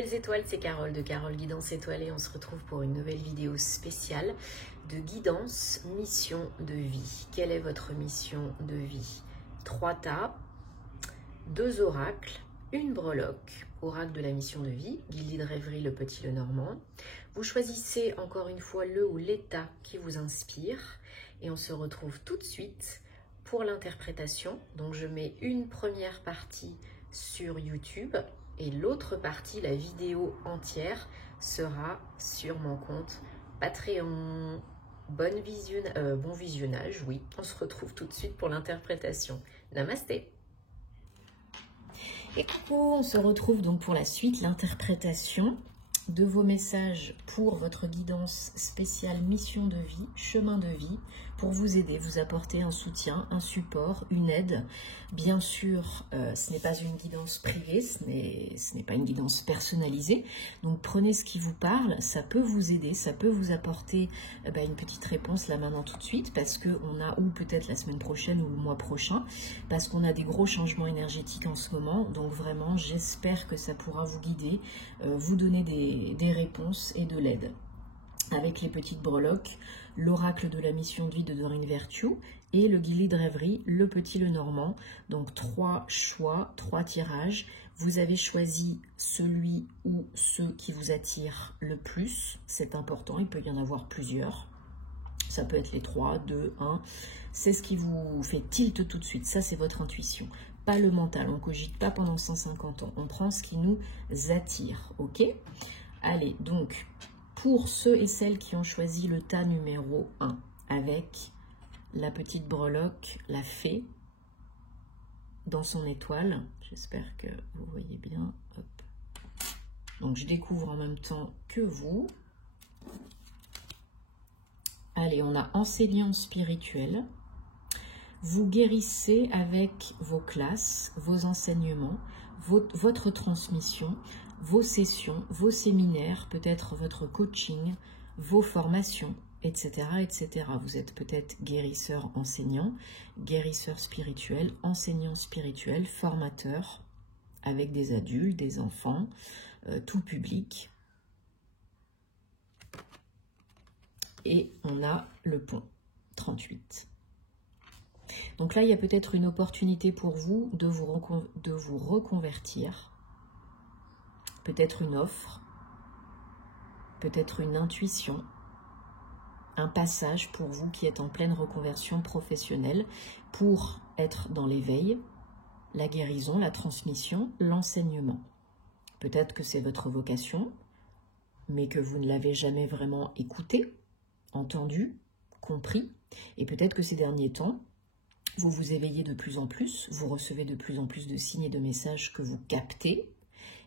belles étoiles, c'est Carole de Carole Guidance Étoilée. On se retrouve pour une nouvelle vidéo spéciale de guidance, mission de vie. Quelle est votre mission de vie? 3 tas, 2 oracles, une breloque, oracle de la mission de vie, Gilded Rêverie, le petit le normand. Vous choisissez encore une fois le ou l'état qui vous inspire et on se retrouve tout de suite pour l'interprétation. Donc je mets une première partie sur YouTube et l'autre partie, la vidéo entière, sera sur mon compte Patreon. Bon visionnage, oui. On se retrouve tout de suite pour l'interprétation. Namasté. Et coucou, on se retrouve donc pour la suite, l'interprétation de vos messages pour votre guidance spéciale mission de vie, chemin de vie, pour vous aider, vous apporter un soutien, un support, une aide. Bien sûr, ce n'est pas une guidance privée, ce n'est pas une guidance personnalisée. Donc prenez ce qui vous parle, ça peut vous aider, ça peut vous apporter une petite réponse là maintenant tout de suite, parce qu'on a, ou peut-être la semaine prochaine ou le mois prochain, parce qu'on a des gros changements énergétiques en ce moment. Donc vraiment, j'espère que ça pourra vous guider, vous donner des réponses et de l'aide. Avec les petites breloques, l'oracle de la mission de vie de Doreen Virtue et le Gilded Rêverie, le petit le normand. Donc 3 choix, 3 tirages. Vous avez choisi celui ou ceux qui vous attirent le plus. C'est important, il peut y en avoir plusieurs. Ça peut être les 3, 2, 1. C'est ce qui vous fait tilt tout de suite. Ça, c'est votre intuition. Pas le mental, on ne cogite pas pendant 150 ans. On prend ce qui nous attire, ok? Allez, donc, pour ceux et celles qui ont choisi le tas numéro 1, avec la petite breloque, la fée, dans son étoile, j'espère que vous voyez bien, hop. Donc, je découvre en même temps que vous. Allez, on a enseignant spirituel. Vous guérissez avec vos classes, vos enseignements, votre transmission, vos sessions, vos séminaires, peut-être votre coaching, vos formations, etc., etc. Vous êtes peut-être guérisseur enseignant, guérisseur spirituel, enseignant spirituel, formateur, avec des adultes, des enfants, tout public. Et on a le pont, 38. Donc là, il y a peut-être une opportunité pour vous de vous reconvertir. Peut-être une offre, peut-être une intuition, un passage pour vous qui êtes en pleine reconversion professionnelle pour être dans l'éveil, la guérison, la transmission, l'enseignement. Peut-être que c'est votre vocation, mais que vous ne l'avez jamais vraiment écouté, entendu, compris. Et peut-être que ces derniers temps, vous vous éveillez de plus en plus, vous recevez de plus en plus de signes et de messages que vous captez.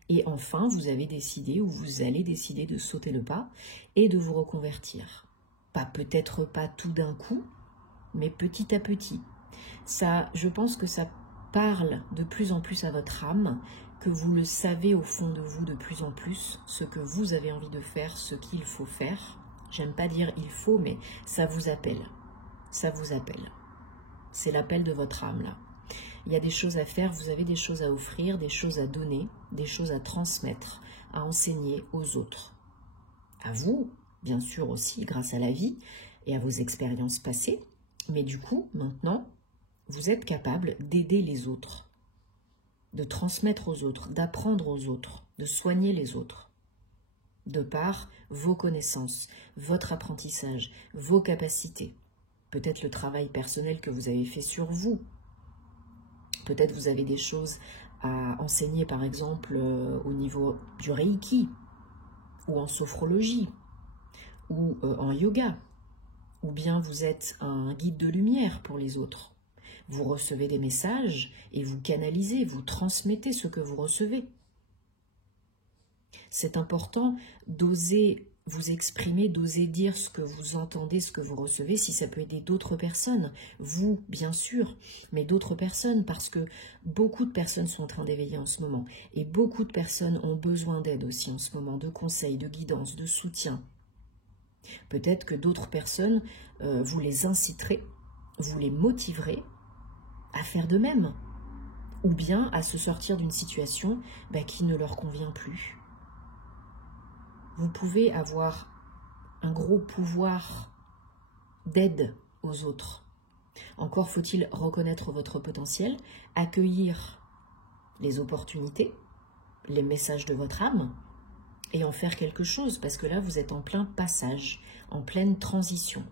Et enfin, vous avez décidé ou vous allez décider de sauter le pas et de vous reconvertir. Peut-être pas tout d'un coup, mais petit à petit. Ça, je pense que ça parle de plus en plus à votre âme, que vous le savez au fond de vous de plus en plus, ce que vous avez envie de faire, ce qu'il faut faire. J'aime pas dire il faut, mais ça vous appelle. Ça vous appelle. C'est l'appel de votre âme là. Il y a des choses à faire, vous avez des choses à offrir, des choses à donner, des choses à transmettre, à enseigner aux autres. À vous, bien sûr aussi, grâce à la vie et à vos expériences passées. Mais du coup, maintenant, vous êtes capable d'aider les autres, de transmettre aux autres, d'apprendre aux autres, de soigner les autres. De par vos connaissances, votre apprentissage, vos capacités. Peut-être le travail personnel que vous avez fait sur vous. Peut-être vous avez des choses à enseigner, par exemple, au niveau du Reiki, ou en sophrologie, ou en yoga. Ou bien vous êtes un guide de lumière pour les autres. Vous recevez des messages et vous canalisez, vous transmettez ce que vous recevez. C'est important d'oser vous exprimer, d'oser dire ce que vous entendez, ce que vous recevez, si ça peut aider d'autres personnes. Vous, bien sûr, mais d'autres personnes, parce que beaucoup de personnes sont en train d'éveiller en ce moment. Et beaucoup de personnes ont besoin d'aide aussi en ce moment, de conseils, de guidance, de soutien. Peut-être que d'autres personnes, vous les inciterez, vous les motiverez à faire de même. Ou bien à se sortir d'une situation qui ne leur convient plus. vous pouvez avoir un gros pouvoir d'aide aux autres. Encore faut-il reconnaître votre potentiel, accueillir les opportunités, les messages de votre âme et en faire quelque chose, parce que là, vous êtes en plein passage, en pleine transition.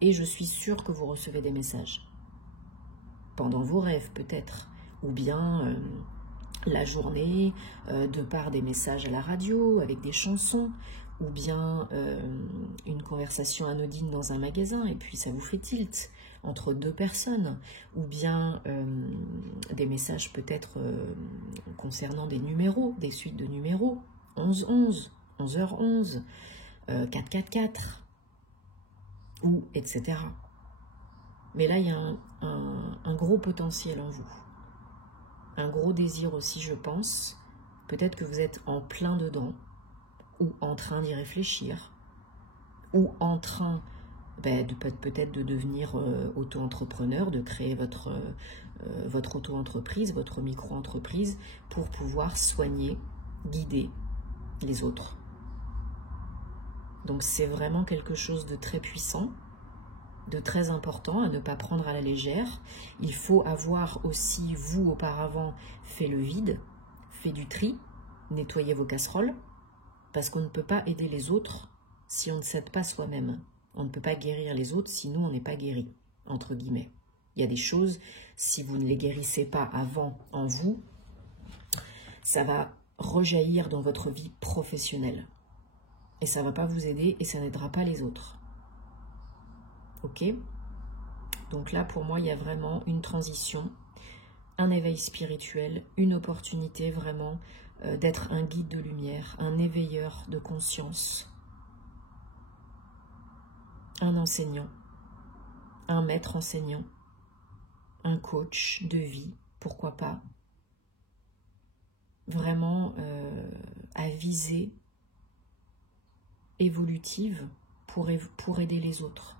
Et je suis sûre que vous recevez des messages. Pendant vos rêves, peut-être, ou bien la journée, de par des messages à la radio, avec des chansons, ou bien une conversation anodine dans un magasin, et puis ça vous fait tilt entre deux personnes, ou bien des messages peut-être concernant des numéros, des suites de numéros, 11-11, 11h11, 444, ou etc. Mais là, il y a un gros potentiel en vous. Un gros désir aussi, je pense. Peut-être que vous êtes en plein dedans, ou en train d'y réfléchir, ou en train peut-être de devenir auto-entrepreneur, de créer votre auto-entreprise, votre micro-entreprise, pour pouvoir soigner, guider les autres. Donc c'est vraiment quelque chose de très puissant, de très important à ne pas prendre à la légère. Il faut avoir aussi, vous auparavant, fait le vide, fait du tri, nettoyé vos casseroles, parce qu'on ne peut pas aider les autres si on ne s'aide pas soi-même. On ne peut pas guérir les autres si nous, on n'est pas guéri, entre guillemets. Il y a des choses, si vous ne les guérissez pas avant en vous, ça va rejaillir dans votre vie professionnelle. Et ça ne va pas vous aider et ça n'aidera pas les autres. Ok? Donc là, pour moi, il y a vraiment une transition, un éveil spirituel, une opportunité vraiment d'être un guide de lumière, un éveilleur de conscience, un enseignant, un maître enseignant, un coach de vie, pourquoi pas. Vraiment à visée évolutive pour aider les autres.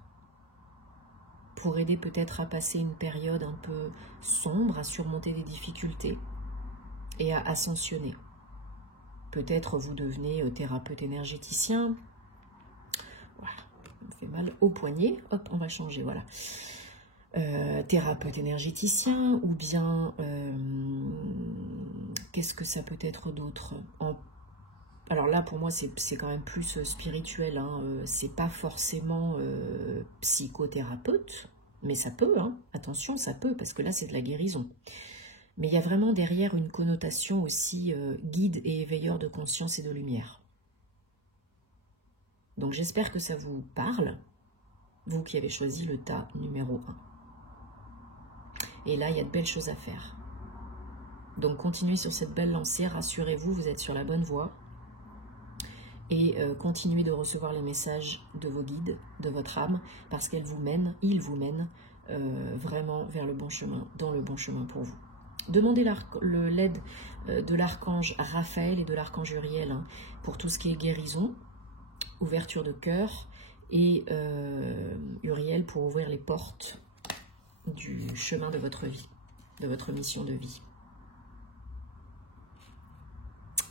Pour aider peut-être à passer une période un peu sombre, à surmonter des difficultés et à ascensionner. Peut-être vous devenez thérapeute énergéticien. Voilà, ça me fait mal au poignet. Hop, on va changer, voilà. Thérapeute énergéticien, ou bien qu'est-ce que ça peut être d'autre? Alors là, pour moi, c'est quand même plus spirituel, hein. C'est pas forcément psychothérapeute, mais ça peut, hein. Attention, ça peut, parce que là, c'est de la guérison. Mais il y a vraiment derrière une connotation aussi guide et éveilleur de conscience et de lumière. Donc j'espère que ça vous parle, vous qui avez choisi le tas numéro 1. Et là, il y a de belles choses à faire. Donc continuez sur cette belle lancée, rassurez-vous, vous êtes sur la bonne voie. Et continuez de recevoir les messages de vos guides, de votre âme, parce qu'elle vous mène, il vous mène vraiment vers le bon chemin, dans le bon chemin pour vous. Demandez l'aide de l'archange Raphaël et de l'archange Uriel, hein, pour tout ce qui est guérison, ouverture de cœur, et Uriel pour ouvrir les portes du chemin de votre vie, de votre mission de vie.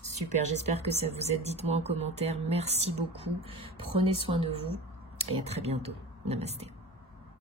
Super, j'espère que ça vous aide. Dites-moi en commentaire. Merci beaucoup. Prenez soin de vous et à très bientôt. Namasté.